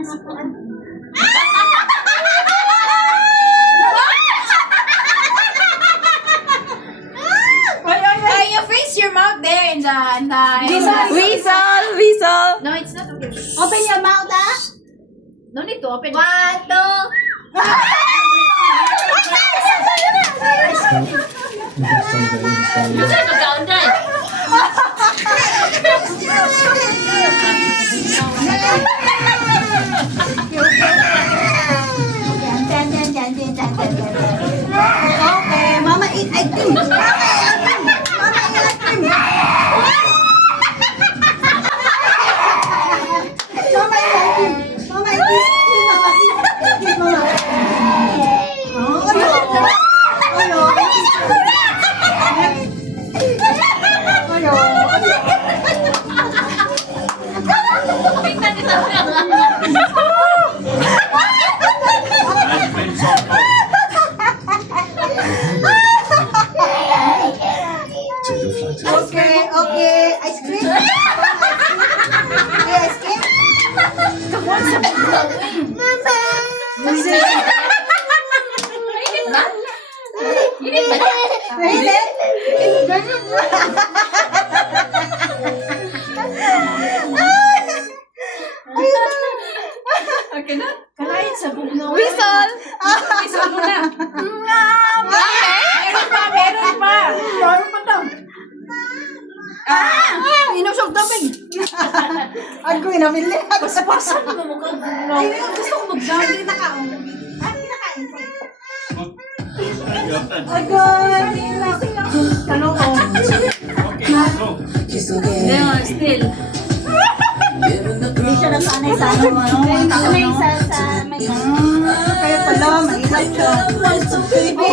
Hey, you face your mouth there in the Weasel! No, it's not okay. Open your mouth, ah. No need to open. 1, 2. Okay, Mama eat ice cream. Mama eat ice cream. Mama eat ice cream. Mama eat ice cream. Mama eat. Oh, okay, ice cream. Okay, ice cream. Mama. Really? Okay na. Kalahin sa bugno. Weasel! Weasel mo na. Meron pa, meron pa. Meron pa daw. Inom siyang tubig. Ano ko inamili? Pasapasan mo mukhang bugno. Ay, gusto ko mag-jogging. Hindi nakaon. Hindi nakain ko. Agad. Ano ko? No, still. Hindi siya nasanay sa ano mo. Sanay sa may... Kaya pala, mahilap siya. Baby!